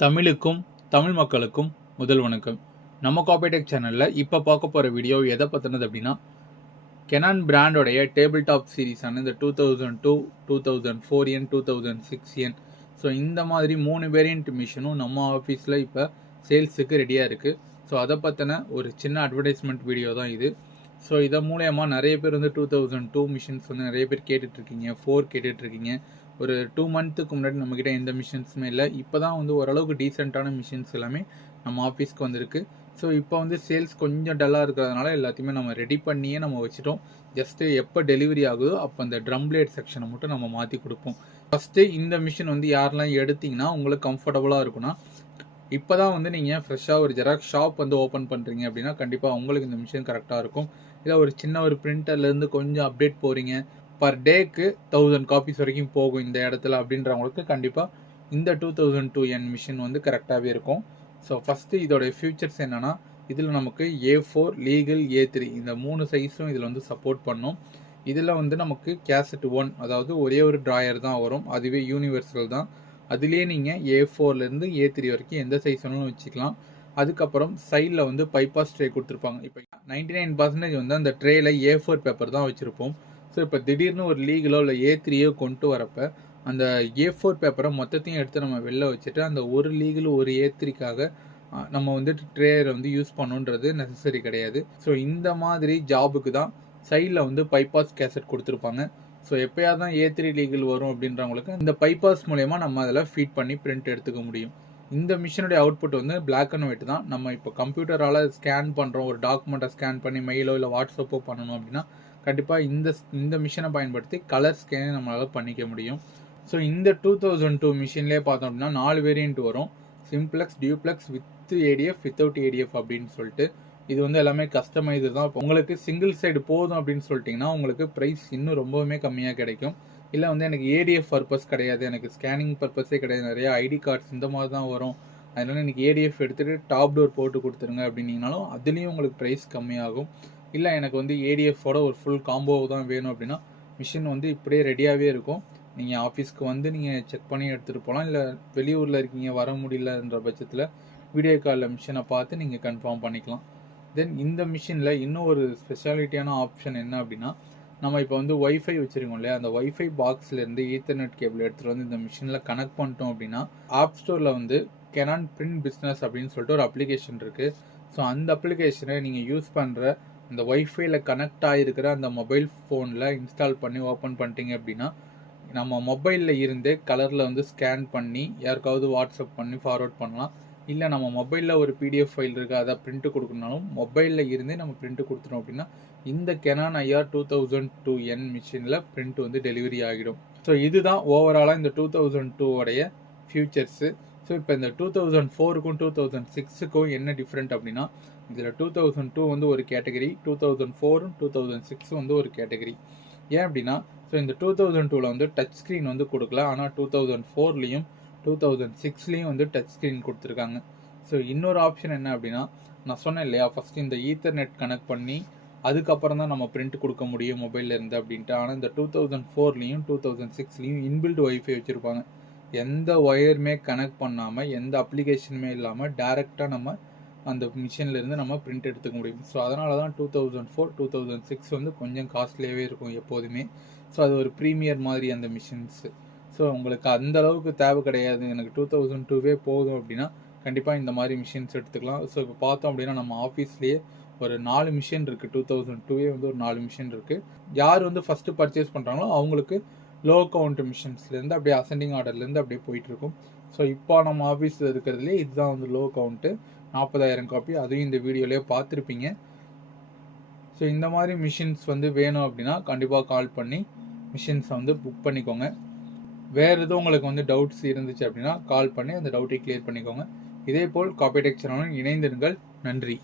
தமிழுக்கும் தமிழ் மக்களுக்கும் முதல் வணக்கம். நம்ம காபிடெக் சேனலில் இப்போ பார்க்க போகிற வீடியோ எதை பற்றினது அப்படின்னா, கெனான் பிராண்டோடைய டேபிள் டாப் சீரீஸான இந்த 2002, 2004N, 2006N. ஸோ இந்த மாதிரி 3 வேரியண்ட் மிஷினும் நம்ம ஆஃபீஸில் இப்போ சேல்ஸுக்கு ரெடியாக இருக்குது. ஸோ அதை பற்றின ஒரு சின்ன அட்வர்டைஸ்மெண்ட் வீடியோ தான் இது. ஸோ இதன் மூலயமா நிறைய பேர் வந்து 2002 மிஷின்ஸ் வந்து நிறைய பேர் கேட்டுட்ருக்கீங்க, 4 கேட்டுட்ருக்கீங்க. ஒரு 2 மந்த்துக்கு முன்னாடி நம்மக்கிட்ட எந்த மிஷின்ஸுமே இல்லை. இப்போ தான் வந்து ஓரளவுக்கு டீசெண்டான மிஷின்ஸ் எல்லாமே நம்ம ஆஃபீஸ்க்கு வந்திருக்கு. ஸோ இப்போ வந்து சேல்ஸ் கொஞ்சம் டல்லாக இருக்கிறதுனால எல்லாத்தையுமே நம்ம ரெடி பண்ணியே நம்ம வச்சுட்டோம். ஜஸ்ட்டு எப்போ டெலிவரி ஆகுதோ அப்போ அந்த ட்ரம் பிளேட் செக்ஷனை மட்டும் நம்ம மாற்றி கொடுப்போம். ஃபஸ்ட்டு இந்த மிஷின் வந்து யாரெல்லாம் எடுத்திங்கன்னா உங்களுக்கு கம்ஃபர்டபுளாக இருக்குன்னா, இப்போ தான் வந்து நீங்கள் ஃப்ரெஷ்ஷாக ஒரு ஜெராக்ஸ் ஷாப் வந்து ஓப்பன் பண்ணுறீங்க அப்படின்னா கண்டிப்பாக உங்களுக்கு இந்த மிஷின் கரெக்டாக இருக்கும். இல்லை ஒரு சின்ன ஒரு பிரிண்டர்லேருந்து கொஞ்சம் அப்டேட் போகிறீங்க, பர் டேக்கு 1000 காப்பீஸ் வரைக்கும் போகும் இந்த இடத்துல அப்படின்றவங்களுக்கு கண்டிப்பாக இந்த 2002N மிஷின் வந்து கரெக்டாகவே இருக்கும். ஸோ ஃபஸ்ட்டு இதோடைய ஃபியூச்சர்ஸ் என்னென்னா, இதில் நமக்கு A4, லீகல், A3 இந்த 3 சைஸும் இதில் வந்து சப்போர்ட் பண்ணும். இதில் வந்து நமக்கு கேசட் 1, அதாவது ஒரே ஒரு ட்ராயர் தான் வரும், அதுவே யூனிவர்சல் தான். அதுலேயே நீங்கள் A4லேருந்து A3 வரைக்கும் எந்த சைஸ் வேணாலும் வச்சுக்கலாம். அதுக்கப்புறம் சைடில் வந்து பைபாஸ் ட்ரே கொடுத்துருப்பாங்க. இப்போ 99% வந்து அந்த ட்ரேயில் A4 பேப்பர் தான் வச்சுருப்போம். ஸோ இப்போ திடீர்னு ஒரு லீகலோ இல்லை A3யோ கொண்டு வரப்போ அந்த A4 பேப்பரை மொத்தத்தையும் எடுத்து நம்ம வெளில வச்சுட்டு அந்த ஒரு லீகல் ஒரு A3க்காக நம்ம வந்து ட்ரேயரை வந்து யூஸ் பண்ணுன்றது நெசசரி கிடையாது. ஸோ இந்த மாதிரி ஜாபுக்கு தான் சைடில் வந்து பைபாஸ் கேசட் கொடுத்துருப்பாங்க. ஸோ எப்போயாவது தான் A3 லீகல் வரும் அப்படின்றவங்களுக்கு இந்த பைபாஸ் மூலயமா நம்ம அதில் ஃபீட் பண்ணி பிரிண்ட் எடுத்துக்க முடியும். இந்த மிஷினுடைய அவுட்புட் வந்து பிளாக் அண்ட் ஒயிட் தான். நம்ம இப்போ கம்ப்யூட்டரால் ஸ்கேன் பண்ணுறோம், ஒரு டாக்குமெண்ட்டை ஸ்கேன் பண்ணி மெயிலோ இல்லை வாட்ஸ்அப்போ பண்ணணும் அப்படின்னா கண்டிப்பாக இந்த மிஷினை பயன்படுத்தி கலர் ஸ்கேனை நம்மளால் பண்ணிக்க முடியும். ஸோ இந்த 2002 மிஷின்லேயே பார்த்தோம் அப்படின்னா 4 வேரியண்ட் வரும். Simplex, duplex, with ADF, without ADF அப்படின்னு சொல்லிட்டு. இது வந்து எல்லாமே கஸ்டமைஸு தான். இப்போ உங்களுக்கு சிங்கிள் சைடு போதும் அப்படின்னு சொல்லிட்டிங்கன்னா உங்களுக்கு ப்ரைஸ் இன்னும் ரொம்பவுமே கம்மியாக கிடைக்கும். இல்லை வந்து எனக்கு ADF பர்பஸ் கிடையாது, எனக்கு ஸ்கேனிங் பர்பஸே கிடையாது, நிறையா ஐடி கார்ட்ஸ் இந்த மாதிரி தான் வரும், அதனால் எனக்கு ADF எடுத்துகிட்டு டாப் டோர் போட்டு கொடுத்துருங்க அப்படின்னீங்கனாலும் அதுலேயும் உங்களுக்கு ப்ரைஸ் கம்மியாகும். இல்லை எனக்கு வந்து ADFோட ஒரு ஃபுல் காம்போ தான் வேணும் அப்படின்னா மிஷின் வந்து இப்படியே ரெடியாகவே இருக்கும். நீங்கள் ஆஃபீஸ்க்கு வந்து நீங்கள் செக் பண்ணி எடுத்துகிட்டு போகலாம். இல்லை வெளியூரில் இருக்கீங்க, வர முடியலன்ற பட்சத்தில் வீடியோ காலில் மிஷினை பார்த்து நீங்கள் கன்ஃபார்ம் பண்ணிக்கலாம். தென் இந்த மிஷினில் இன்னும் ஒரு ஸ்பெஷாலிட்டியான ஆப்ஷன் என்ன அப்படின்னா, நம்ம இப்போ வந்து ஒய்ஃபை வச்சுருக்கோம் இல்லையா, அந்த ஒய்ஃபை பாக்ஸ்லேருந்து ஈத்தர்நெட் கேபிள் எடுத்துகிட்டு வந்து இந்த மிஷினில் கனெக்ட் பண்ணிட்டோம் அப்படின்னா ஆப் ஸ்டோரில் வந்து கெனான் பிரிண்ட் பிஸ்னஸ் அப்படின்னு சொல்லிட்டு ஒரு அப்ளிகேஷன் இருக்குது. ஸோ அந்த அப்ளிகேஷனை நீங்கள் யூஸ் பண்ணுற அந்த ஒய்ஃபைல கனெக்ட் ஆகிருக்கிற அந்த மொபைல் ஃபோனில் இன்ஸ்டால் பண்ணி ஓப்பன் பண்ணிட்டீங்க அப்படின்னா நம்ம மொபைலில் இருந்தே கலரில் வந்து ஸ்கேன் பண்ணி யாருக்காவது வாட்ஸ்அப் பண்ணி ஃபார்வர்ட் பண்ணலாம். இல்லை நம்ம மொபைலில் ஒரு PDF ஃபைல் இருக்குது, அதை பிரிண்ட்டு கொடுக்கணுனாலும் மொபைலில் இருந்தே நம்ம பிரிண்ட்டு கொடுத்துட்டோம் அப்படின்னா இந்த கெனான் IR 2002N மிஷினில் பிரிண்ட் வந்து டெலிவரி ஆகிடும். ஸோ இதுதான் ஓவராலாக இந்த 2002 ஃபியூச்சர்ஸு. ஸோ இப்போ இந்த 2004க்கும் 2006க்கும் என்ன டிஃப்ரெண்ட் அப்படின்னா, இதில் 2002 வந்து ஒரு கேட்டகரி, 2004 2006 வந்து ஒரு கேட்டகரி. ஏன் அப்படின்னா, ஸோ இந்த 2002ல் வந்து டச் ஸ்க்ரீன் வந்து கொடுக்கல, ஆனால் 2004லேயும் 2006லேயும் வந்து டச் ஸ்க்ரீன் கொடுத்துருக்காங்க. ஸோ இன்னொரு ஆப்ஷன் என்ன அப்படின்னா, நான் சொன்னேன் இல்லையா ஃபஸ்ட்டு இந்த ஈத்தர்நெட் கனெக்ட் பண்ணி அதுக்கப்புறம் தான் நம்ம பிரிண்ட் கொடுக்க முடியும் மொபைலில் இருந்து அப்படின்ட்டு. ஆனால் இந்த 2004லேயும் 2006லேயும் இன்பில்ட் ஒய்ஃபை வச்சுருப்பாங்க. எந்த ஒயருமே கனெக்ட் பண்ணாமல் எந்த அப்ளிகேஷனுமே இல்லாமல் டேரெக்டாக நம்ம அந்த மிஷின்லேருந்து நம்ம பிரிண்ட் எடுத்துக்க முடியும். ஸோ அதனால தான் 2004, 2006 வந்து கொஞ்சம் காஸ்ட்லியாகவே இருக்கும் எப்போதுமே. ஸோ அது ஒரு ப்ரீமியர் மாதிரி அந்த மிஷின்ஸு. ஸோ உங்களுக்கு அந்த அளவுக்கு தேவை கிடையாது, எனக்கு 2002 போதும் அப்படின்னா கண்டிப்பாக இந்த மாதிரி மிஷின்ஸ் எடுத்துக்கலாம். ஸோ இப்போ பார்த்தோம் அப்படின்னா நம்ம ஆஃபீஸ்லேயே ஒரு 4 மிஷின் இருக்குது. 2002 வந்து ஒரு 4 மிஷின் இருக்குது. யார் வந்து ஃபஸ்ட்டு பர்ச்சேஸ் பண்ணுறாங்களோ அவங்களுக்கு லோ கவுண்ட் மிஷின்ஸ்லேருந்து அப்படியே அசெண்டிங் ஆர்டர்லேருந்து அப்படியே போயிட்டுருக்கும். ஸோ இப்போ நம்ம ஆஃபீஸில் இருக்கிறதுலே இதுதான் வந்து லோ கவுண்ட்டு, 40,000 காப்பி. அதையும் இந்த வீடியோலேயே பார்த்துருப்பீங்க. ஸோ இந்த மாதிரி மிஷின்ஸ் வந்து வேணும் அப்படின்னா கண்டிப்பாக கால் பண்ணி மிஷின்ஸை வந்து புக் பண்ணிக்கோங்க. வேறு எதுவும் உங்களுக்கு வந்து டவுட்ஸ் இருந்துச்சு அப்படின்னா கால் பண்ணி அந்த டவுட்டை கிளியர் பண்ணிக்கோங்க. இதேபோல் காபிடெக் சேனலுடன் இணைந்திருங்கள். நன்றி.